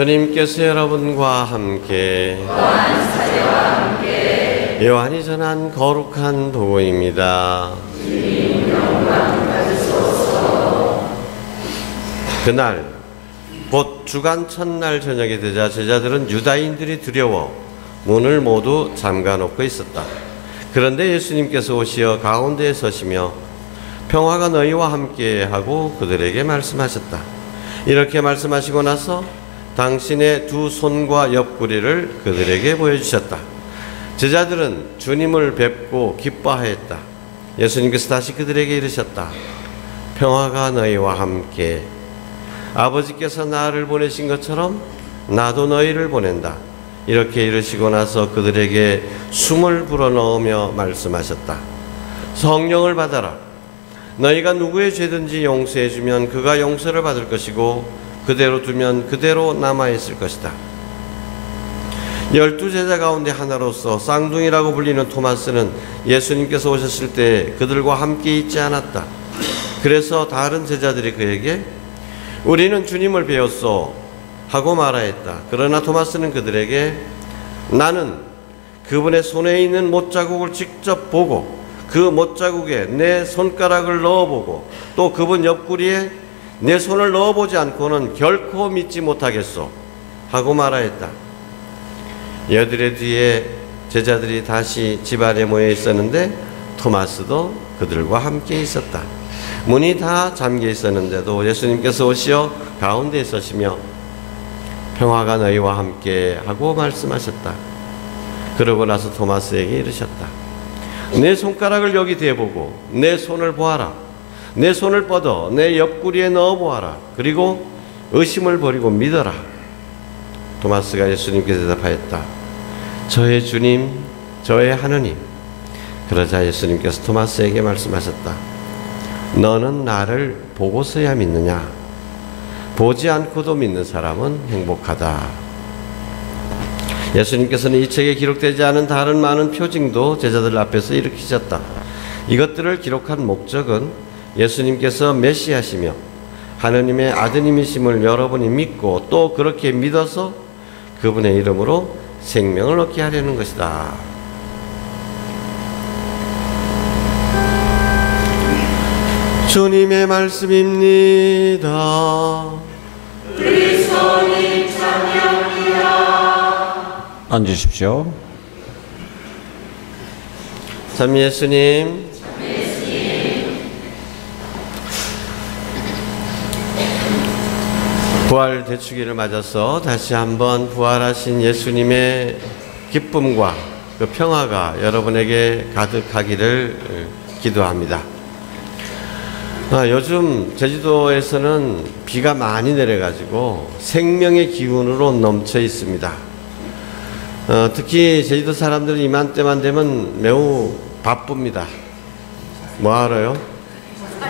주님께서 여러분과 함께 또한 사제와 함께 요한이 전한 거룩한 도입니다. 주님 영광 받으소서. 그날 곧 주간 첫날 저녁이 되자 제자들은 유다인들이 두려워 문을 모두 잠가놓고 있었다. 그런데 예수님께서 오시어 가운데에 서시며 평화가 너희와 함께 하고 그들에게 말씀하셨다. 이렇게 말씀하시고 나서 당신의 두 손과 옆구리를 그들에게 보여주셨다. 제자들은 주님을 뵙고 기뻐하였다. 예수님께서 다시 그들에게 이르셨다. 평화가 너희와 함께. 아버지께서 나를 보내신 것처럼 나도 너희를 보낸다. 이렇게 이르시고 나서 그들에게 숨을 불어넣으며 말씀하셨다. 성령을 받아라. 너희가 누구의 죄든지 용서해주면 그가 용서를 받을 것이고 그대로 두면 그대로 남아있을 것이다. 12제자 가운데 하나로서 쌍둥이라고 불리는 토마스는 예수님께서 오셨을 때 그들과 함께 있지 않았다. 그래서 다른 제자들이 그에게 우리는 주님을 배웠소 하고 말하였다. 그러나 토마스는 그들에게 나는 그분의 손에 있는 못자국을 직접 보고 그 못자국에 내 손가락을 넣어보고 또 그분 옆구리에 내 손을 넣어보지 않고는 결코 믿지 못하겠소 하고 말하였다. 여드레 뒤에 제자들이 다시 집 안에 모여 있었는데 토마스도 그들과 함께 있었다. 문이 다 잠겨 있었는데도 예수님께서 오시어 가운데에 서시며 평화가 너희와 함께 하고 말씀하셨다. 그러고 나서 토마스에게 이르셨다. 내 손가락을 여기 대보고 내 손을 보아라. 내 손을 뻗어 내 옆구리에 넣어 보아라. 그리고 의심을 버리고 믿어라. 토마스가 예수님께 대답하였다. 저의 주님, 저의 하느님. 그러자 예수님께서 토마스에게 말씀하셨다. 너는 나를 보고서야 믿느냐? 보지 않고도 믿는 사람은 행복하다. 예수님께서는 이 책에 기록되지 않은 다른 많은 표징도 제자들 앞에서 일으키셨다. 이것들을 기록한 목적은 예수님께서 메시아시며 하느님의 아드님이심을 여러분이 믿고 또 그렇게 믿어서 그분의 이름으로 생명을 얻게 하려는 것이다. 주님의 말씀입니다. 그리스도님 참여합니다. 앉으십시오. 참 예수님, 부활 대축일을 맞아서 다시 한번 부활하신 예수님의 기쁨과 그 평화가 여러분에게 가득하기를 기도합니다. 요즘 제주도에서는 비가 많이 내려가지고 생명의 기운으로 넘쳐 있습니다. 특히 제주도 사람들은 이맘때만 되면 매우 바쁩니다. 뭐 하러요?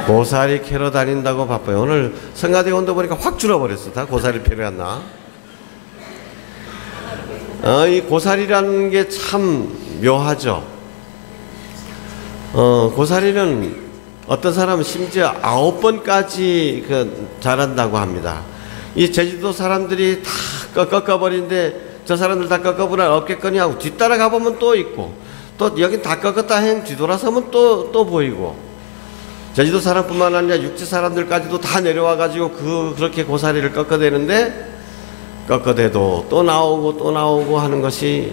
고사리 캐러 다닌다고 바빠요. 오늘 성가대 온도 보니까 확 줄어버렸어. 다 고사리 필요했나? 이 고사리라는 게 참 묘하죠. 고사리는 어떤 사람은 심지어 9번까지 자란다고 합니다. 이 제주도 사람들이 다 꺾어버리는데 저 사람들 다 꺾어보나 없겠거니 하고 뒤따라 가보면 또 있고 또 여긴 다 꺾었다 행 뒤돌아서면 또 보이고 제주도 사람뿐만 아니라 육지 사람들까지도 다 내려와가지고 그렇게 고사리를 꺾어대는데 꺾어대도 또 나오고 하는 것이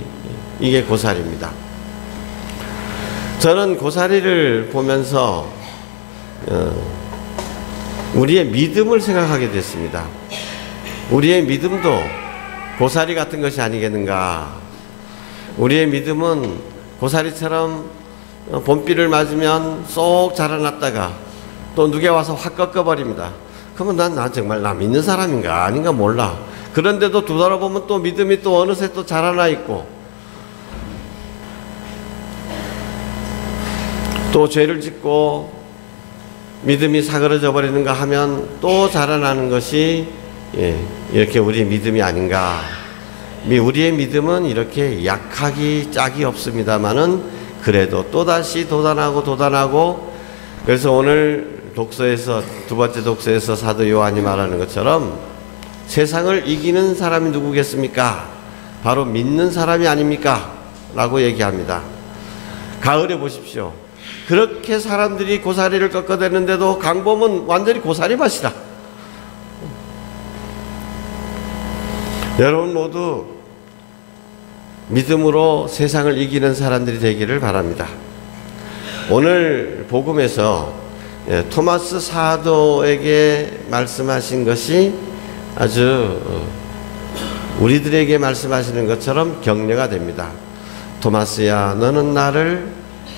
이게 고사리입니다. 저는 고사리를 보면서 우리의 믿음을 생각하게 됐습니다. 우리의 믿음도 고사리 같은 것이 아니겠는가. 우리의 믿음은 고사리처럼 봄비를 맞으면 쏙 자라났다가 또 누게 와서 확 꺾어버립니다. 그러면 난 정말 나 믿는 사람인가 아닌가 몰라. 그런데도 뒤돌아보면 또 믿음이 또 어느새 또 자라나 있고 또 죄를 짓고 믿음이 사그러져 버리는가 하면 또 자라나는 것이 이렇게 우리의 믿음이 아닌가. 우리의 믿음은 이렇게 약하기 짝이 없습니다만은 그래도 또다시 도단하고 그래서 오늘 독서에서 두 번째 독서에서 사도 요한이 말하는 것처럼 세상을 이기는 사람이 누구겠습니까? 바로 믿는 사람이 아닙니까? 라고 얘기합니다. 가을에 보십시오. 그렇게 사람들이 고사리를 꺾어대는데도 강범은 완전히 고사리 맛이다. 여러분 모두 믿음으로 세상을 이기는 사람들이 되기를 바랍니다. 오늘 복음에서 토마스 사도에게 말씀하신 것이 아주 우리들에게 말씀하시는 것처럼 격려가 됩니다. 토마스야, 너는 나를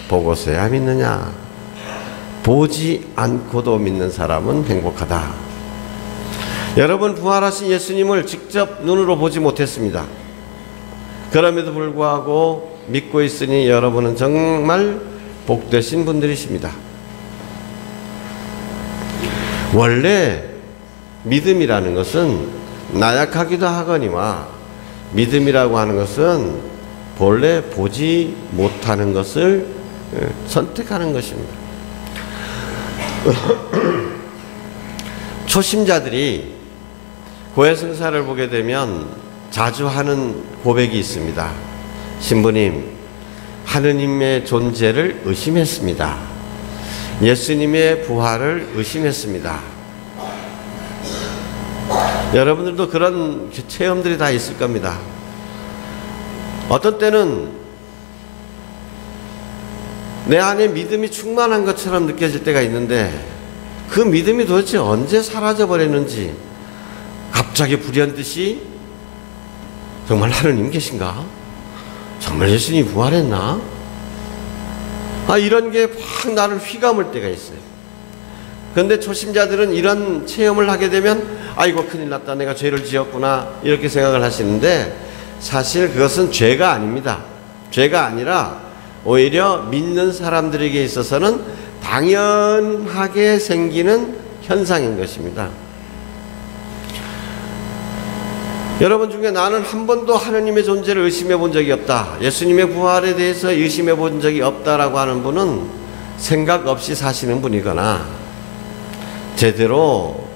보고서야 믿느냐? 보지 않고도 믿는 사람은 행복하다. 여러분, 부활하신 예수님을 직접 눈으로 보지 못했습니다. 그럼에도 불구하고 믿고 있으니 여러분은 정말 복되신 분들이십니다. 원래 믿음이라는 것은 나약하기도 하거니와 믿음이라고 하는 것은 본래 보지 못하는 것을 선택하는 것입니다. 초심자들이 고해성사를 보게 되면 자주 하는 고백이 있습니다. 신부님, 하느님의 존재를 의심했습니다. 예수님의 부활을 의심했습니다. 여러분들도 그런 체험들이 다 있을 겁니다. 어떤 때는 내 안에 믿음이 충만한 것처럼 느껴질 때가 있는데 그 믿음이 도대체 언제 사라져 버렸는지, 갑자기 불현듯이 정말 하느님 계신가? 정말 예수님이 부활했나? 이런 게 확 나를 휘감을 때가 있어요. 그런데 초심자들은 이런 체험을 하게 되면 아이고 큰일 났다, 내가 죄를 지었구나, 이렇게 생각을 하시는데 사실 그것은 죄가 아닙니다. 죄가 아니라 오히려 믿는 사람들에게 있어서는 당연하게 생기는 현상인 것입니다. 여러분 중에 나는 한 번도 하느님의 존재를 의심해 본 적이 없다, 예수님의 부활에 대해서 의심해 본 적이 없다라고 하는 분은 생각 없이 사시는 분이거나 제대로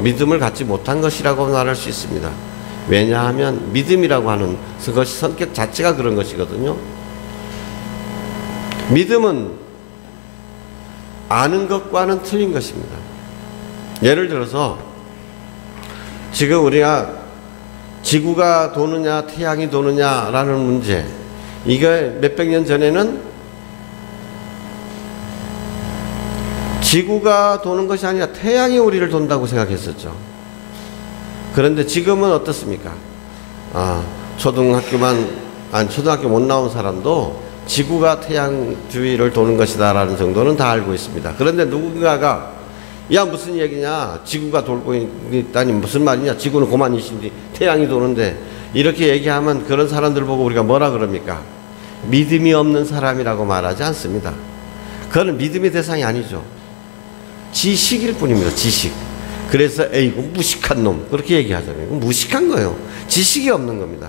믿음을 갖지 못한 것이라고 말할 수 있습니다. 왜냐하면 믿음이라고 하는 그것이 성격 자체가 그런 것이거든요. 믿음은 아는 것과는 틀린 것입니다. 예를 들어서 지금 우리가 지구가 도느냐 태양이 도느냐라는 문제, 이게 몇백 년 전에는 지구가 도는 것이 아니라 태양이 우리를 돈다고 생각했었죠. 그런데 지금은 어떻습니까? 초등학교 못 나온 사람도 지구가 태양 주위를 도는 것이다라는 정도는 다 알고 있습니다. 그런데 누군가가 야 무슨 얘기냐, 지구가 돌고 있다니 무슨 말이냐, 지구는 고만이신데 태양이 도는데, 이렇게 얘기하면 그런 사람들 보고 우리가 뭐라 그럽니까? 믿음이 없는 사람이라고 말하지 않습니다. 그거는 믿음의 대상이 아니죠. 지식일 뿐입니다. 지식. 그래서 에이구 무식한 놈, 그렇게 얘기하잖아요. 무식한 거예요. 지식이 없는 겁니다.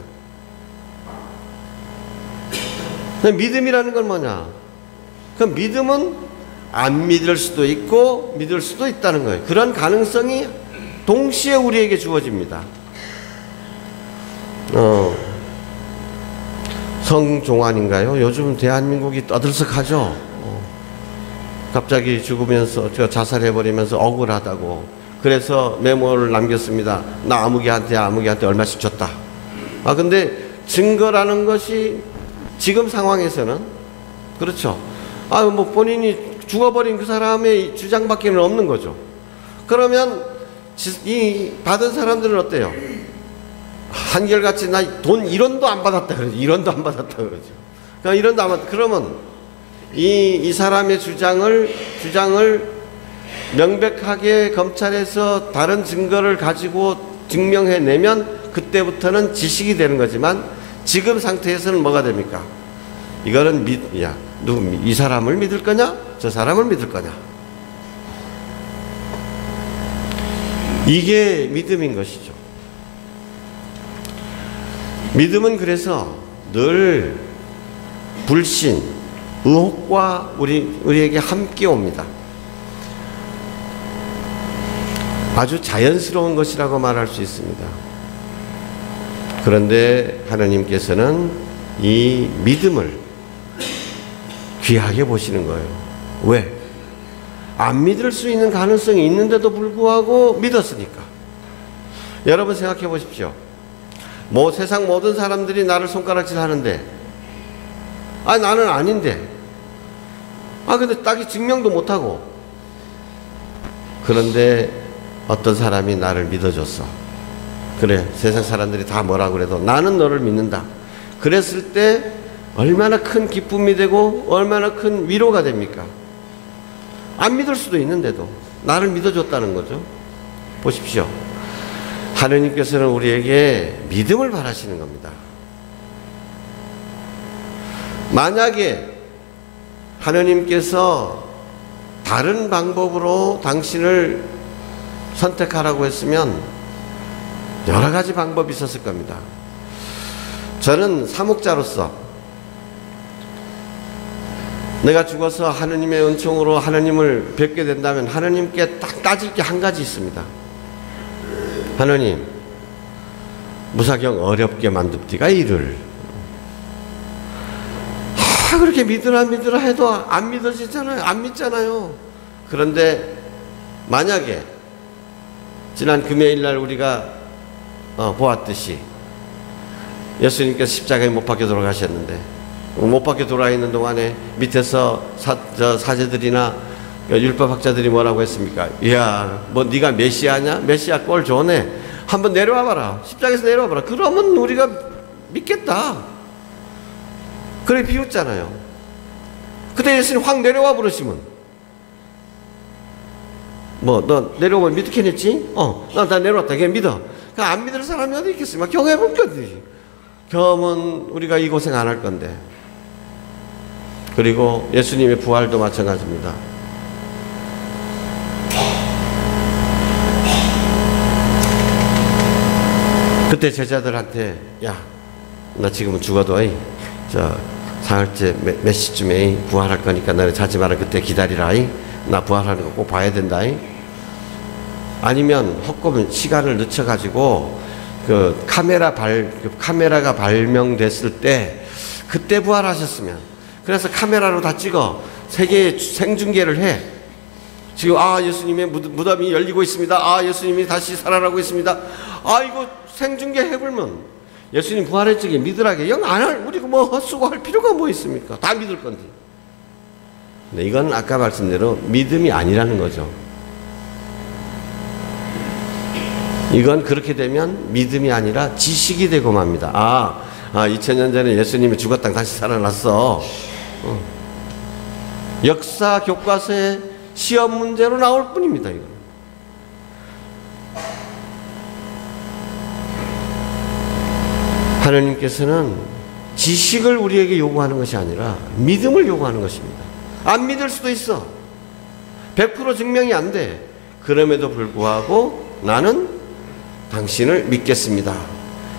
믿음이라는 건 뭐냐? 그 믿음은 안 믿을 수도 있고 믿을 수도 있다는 거예요. 그런 가능성이 동시에 우리에게 주어집니다. 성종환인가요? 요즘 대한민국이 떠들썩하죠. 갑자기 죽으면서 자살해버리면서 억울하다고, 그래서 메모를 남겼습니다. 나 아무개한테 얼마씩 줬다. 근데 증거라는 것이 지금 상황에서는 그렇죠. 뭐 본인이 죽어버린 그 사람의 주장밖에는 없는 거죠. 그러면 이 받은 사람들은 어때요? 한결같이 나 돈 1원도 안 받았다 그러죠. 1원도 안 받았다 그러죠. 그러니까 1원도 안 받았다. 그러면 이 사람의 주장을 명백하게 검찰에서 다른 증거를 가지고 증명해내면 그때부터는 지식이 되는 거지만 지금 상태에서는 뭐가 됩니까? 이거는 이 사람을 믿을 거냐? 저 사람을 믿을 거냐? 이게 믿음인 것이죠. 믿음은 그래서 늘 불신, 의혹과 우리에게 함께 옵니다. 아주 자연스러운 것이라고 말할 수 있습니다. 그런데 하나님께서는 이 믿음을 귀하게 보시는 거예요. 왜? 안 믿을 수 있는 가능성이 있는데도 불구하고 믿었으니까. 여러분 생각해 보십시오. 뭐 세상 모든 사람들이 나를 손가락질 하는데, 나는 아닌데, 근데 딱히 증명도 못하고, 그런데 어떤 사람이 나를 믿어줬어. 그래, 세상 사람들이 다 뭐라 그래도 나는 너를 믿는다. 그랬을 때 얼마나 큰 기쁨이 되고 얼마나 큰 위로가 됩니까? 안 믿을 수도 있는데도 나를 믿어줬다는 거죠. 보십시오. 하느님께서는 우리에게 믿음을 바라시는 겁니다. 만약에 하느님께서 다른 방법으로 당신을 선택하라고 했으면 여러 가지 방법이 있었을 겁니다. 저는 사목자로서 내가 죽어서 하느님의 은총으로 하느님을 뵙게 된다면 하느님께 딱 따질 게 한 가지 있습니다. 하느님, 무사경 어렵게 만듭디가 이를. 그렇게 믿으라 해도 안 믿어지잖아요. 안 믿잖아요. 그런데 만약에 지난 금요일날 우리가 보았듯이 예수님께서 십자가에 못 박혀 돌아가셨는데, 못 박혀 돌아 있는 동안에 밑에서 사제들이나 율법학자들이 뭐라고 했습니까? 이야, 뭐 네가 메시아냐? 메시아 꼴 좋네. 한번 내려와 봐라. 십자가에서 내려와 봐라. 그러면 우리가 믿겠다. 그래 비웃잖아요. 그때 예수님 확 내려와 부르시면, 뭐 너 내려오면 믿겠지? 나 내려왔다. 걔 믿어. 안 믿을 사람이 어디 있겠습니까? 경험해볼 건데. 경험은 우리가 이 고생 안 할 건데. 그리고 예수님의 부활도 마찬가지입니다. 그때 제자들한테, 야, 나 지금은 죽어도 사흘째 몇 시쯤에 부활할 거니까 너네 자지 마라. 그때 기다리라. 나 부활하는 거 꼭 봐야 된다. 아니면 헛고면 시간을 늦춰가지고 그 카메라가 발명됐을 때 그때 부활하셨으면, 그래서 카메라로 다 찍어 세계에 생중계를 해. 지금 예수님의 무덤이 열리고 있습니다. 예수님이 다시 살아나고 있습니다. 이거 생중계 해보면 예수님 부활의 적에 믿으라게 영 안 할, 우리가 뭐 헛수고할 필요가 뭐 있습니까? 다 믿을 건데. 근데 이건 아까 말씀대로 믿음이 아니라는 거죠. 이건 그렇게 되면 믿음이 아니라 지식이 되고 맙니다. 2000년 전에 예수님이 죽었다 다시 살아났어. 역사 교과서에 시험 문제로 나올 뿐입니다. 이건. 하나님께서는 지식을 우리에게 요구하는 것이 아니라 믿음을 요구하는 것입니다. 안 믿을 수도 있어. 100% 증명이 안 돼. 그럼에도 불구하고 나는 당신을 믿겠습니다.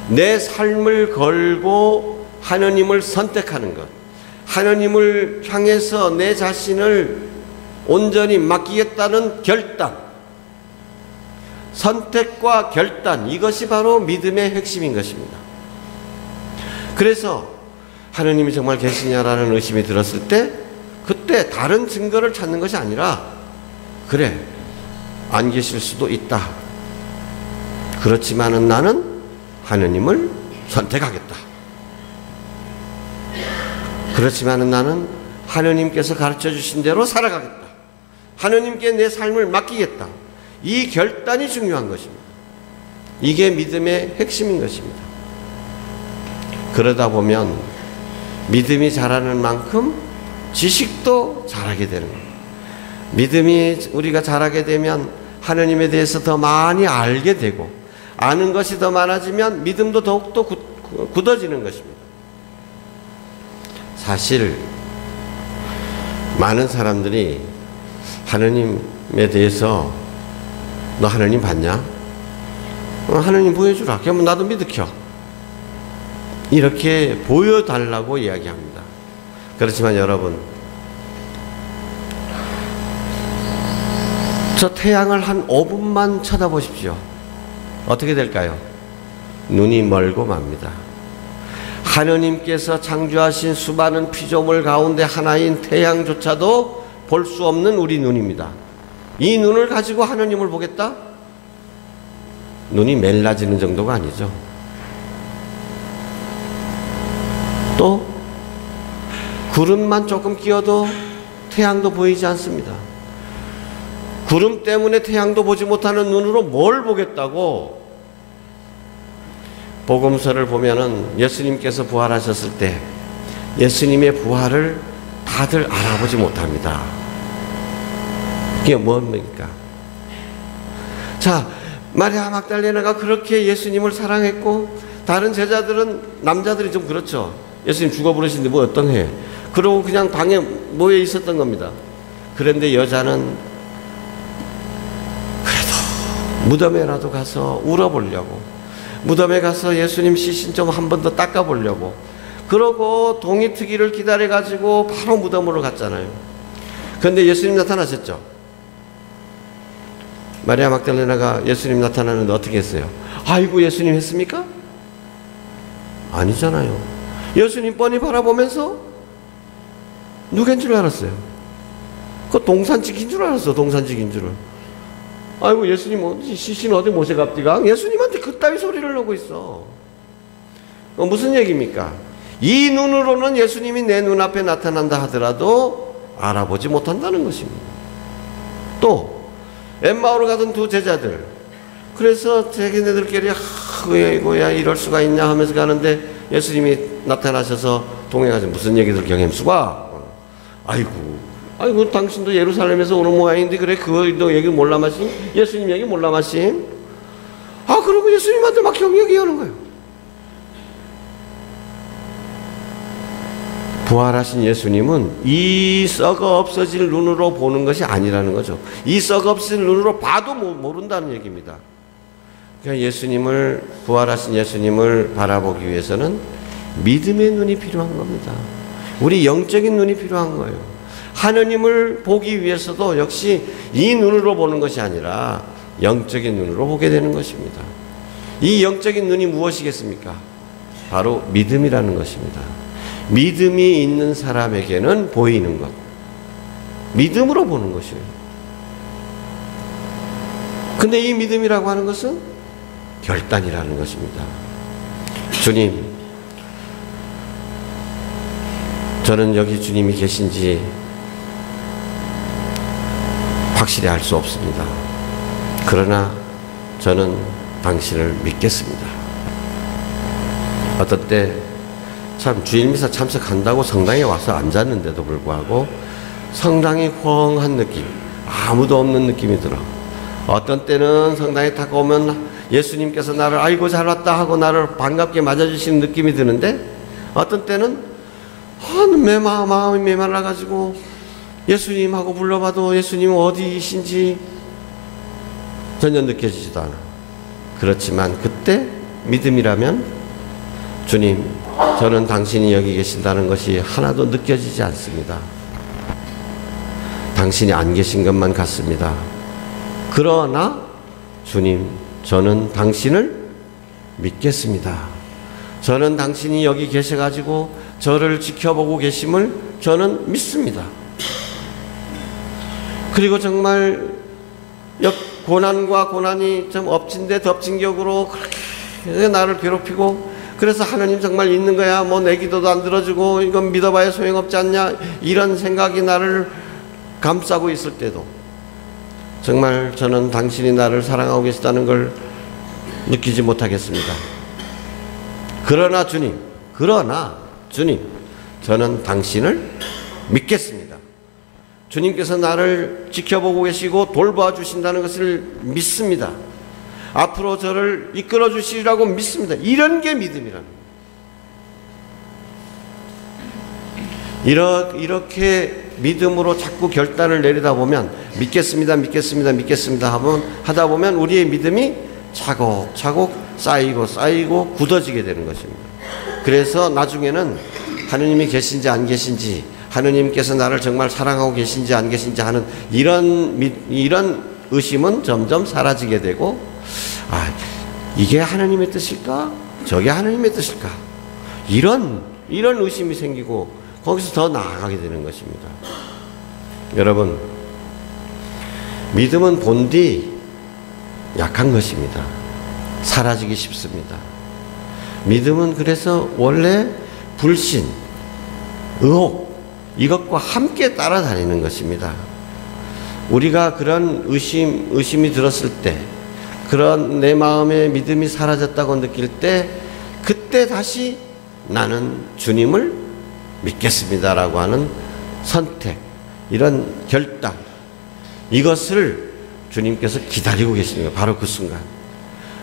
내 삶을 걸고 하나님을 선택하는 것, 하나님을 향해서 내 자신을 온전히 맡기겠다는 결단, 선택과 결단, 이것이 바로 믿음의 핵심인 것입니다. 그래서 하나님이 정말 계시냐라는 의심이 들었을 때 그때 다른 증거를 찾는 것이 아니라, 그래, 안 계실 수도 있다. 그렇지만은 나는 하나님을 선택하겠다. 그렇지만은 나는 하나님께서 가르쳐 주신 대로 살아가겠다. 하나님께 내 삶을 맡기겠다. 이 결단이 중요한 것입니다. 이게 믿음의 핵심인 것입니다. 그러다 보면 믿음이 자라는 만큼 지식도 자라게 되는 겁니다. 믿음이 우리가 자라게 되면 하나님에 대해서 더 많이 알게 되고, 아는 것이 더 많아지면 믿음도 더욱더 굳어지는 것입니다. 사실 많은 사람들이 하나님에 대해서 너 하나님 봤냐? 하나님 보여주라. 그러면 나도 믿으켜. 이렇게 보여달라고 이야기합니다. 그렇지만 여러분, 저 태양을 한 5분만 쳐다보십시오. 어떻게 될까요? 눈이 멀고 맙니다. 하느님께서 창조하신 수많은 피조물 가운데 하나인 태양조차도 볼 수 없는 우리 눈입니다. 이 눈을 가지고 하느님을 보겠다? 눈이 멜라지는 정도가 아니죠. 또 구름만 조금 끼어도 태양도 보이지 않습니다. 구름 때문에 태양도 보지 못하는 눈으로 뭘 보겠다고? 복음서를 보면은 예수님께서 부활하셨을 때 예수님의 부활을 다들 알아보지 못합니다. 이게 뭡니까? 자, 마리아 막달레나가 그렇게 예수님을 사랑했고, 다른 제자들은, 남자들이 좀 그렇죠. 예수님 죽어 부르시는데 뭐 어떤 해? 그러고 그냥 방에 모여 있었던 겁니다. 그런데 여자는 그래도 무덤에라도 가서 울어보려고, 무덤에 가서 예수님 시신 좀 한 번 더 닦아보려고, 그러고 동이트기를 기다려가지고 바로 무덤으로 갔잖아요. 그런데 예수님 나타나셨죠. 마리아 막달레나가 예수님 나타나는데 어떻게 했어요? 아이고, 예수님 했습니까? 아니잖아요. 예수님 뻔히 바라보면서 누구인 줄 알았어요? 그 동산직인 줄 알았어. 동산직인 줄은. 아이고, 예수님 시신 어디 모셔갑디가? 예수님한테 그따위 소리를 내고 있어. 무슨 얘기입니까? 이 눈으로는 예수님이 내 눈앞에 나타난다 하더라도 알아보지 못한다는 것입니다. 또 엠마오로 가던 두 제자들, 그래서 자기네들끼리 이거야 이럴 수가 있냐 하면서 가는데 예수님이 나타나셔서 동행하셔서 무슨 얘기들 경험수가? 아이고 당신도 예루살렘에서 오는 모양인데 그래 그거 얘기 몰라 마심? 예수님 얘기 몰라 마심? 그러고 예수님한테 막 경력이 오는 거예요. 부활하신 예수님은 이 썩어 없어질 눈으로 보는 것이 아니라는 거죠. 이 썩어 없어질 눈으로 봐도 모른다는 얘기입니다. 그러니까 예수님을, 부활하신 예수님을 바라보기 위해서는 믿음의 눈이 필요한 겁니다. 우리 영적인 눈이 필요한 거예요. 하느님을 보기 위해서도 역시 이 눈으로 보는 것이 아니라 영적인 눈으로 보게 되는 것입니다. 이 영적인 눈이 무엇이겠습니까? 바로 믿음이라는 것입니다. 믿음이 있는 사람에게는 보이는 것, 믿음으로 보는 것이에요. 근데 이 믿음이라고 하는 것은 결단이라는 것입니다. 주님, 저는 여기 주님이 계신지 확실히 알 수 없습니다. 그러나 저는 당신을 믿겠습니다. 어떤 때 참 주일미사 참석한다고 성당에 와서 앉았는데도 불구하고 성당이 휑한 느낌, 아무도 없는 느낌이 들어. 어떤 때는 성당에 딱 오면 예수님께서 나를 아이고 잘 왔다 하고 나를 반갑게 맞아주시는 느낌이 드는데, 어떤 때는 마음이 메말라가지고 예수님하고 불러봐도 예수님 어디이신지 전혀 느껴지지도 않아. 그렇지만 그때 믿음이라면, 주님, 저는 당신이 여기 계신다는 것이 하나도 느껴지지 않습니다. 당신이 안 계신 것만 같습니다. 그러나 주님, 저는 당신을 믿겠습니다. 저는 당신이 여기 계셔가지고 저를 지켜보고 계심을 저는 믿습니다. 그리고 정말 고난과 고난이 좀 엎친 데 덮친 격으로 그렇게 나를 괴롭히고, 그래서 하나님 정말 있는 거야, 뭐 내 기도도 안 들어주고 이건 믿어봐야 소용없지 않냐, 이런 생각이 나를 감싸고 있을 때도 정말 저는 당신이 나를 사랑하고 계시다는 걸 느끼지 못하겠습니다. 그러나 주님, 저는 당신을 믿겠습니다. 주님께서 나를 지켜보고 계시고 돌봐주신다는 것을 믿습니다. 앞으로 저를 이끌어 주시리라고 믿습니다. 이런 게 믿음이랍니다. 이렇게 믿음으로 자꾸 결단을 내리다 보면 믿겠습니다 하다 보면 우리의 믿음이 차곡차곡 쌓이고 굳어지게 되는 것입니다. 그래서 나중에는 하느님이 계신지 안 계신지, 하느님께서 나를 정말 사랑하고 계신지 안 계신지 하는 이런 의심은 점점 사라지게 되고, 아, 이게 하나님의 뜻일까? 저게 하나님의 뜻일까? 이런 의심이 생기고 거기서 더 나아가게 되는 것입니다. 여러분, 믿음은 본디 약한 것입니다. 사라지기 쉽습니다. 믿음은 그래서 원래 불신, 의혹, 이것과 함께 따라다니는 것입니다. 우리가 그런 의심이 들었을 때, 그런 내 마음의 믿음이 사라졌다고 느낄 때, 그때 다시 나는 주님을 믿겠습니다라고 하는 선택, 이런 결단, 이것을 주님께서 기다리고 계십니다. 바로 그 순간.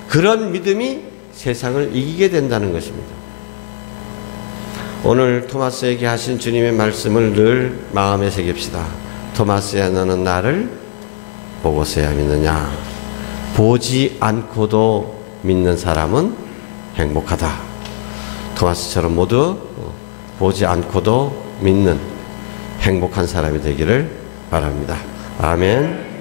그런 믿음이 세상을 이기게 된다는 것입니다. 오늘 토마스에게 하신 주님의 말씀을 늘 마음에 새깁시다. 토마스야, 너는 나를 보고서야 믿느냐? 보지 않고도 믿는 사람은 행복하다. 토마스처럼 모두 보지 않고도 믿는 행복한 사람이 되기를 바랍니다. 아멘.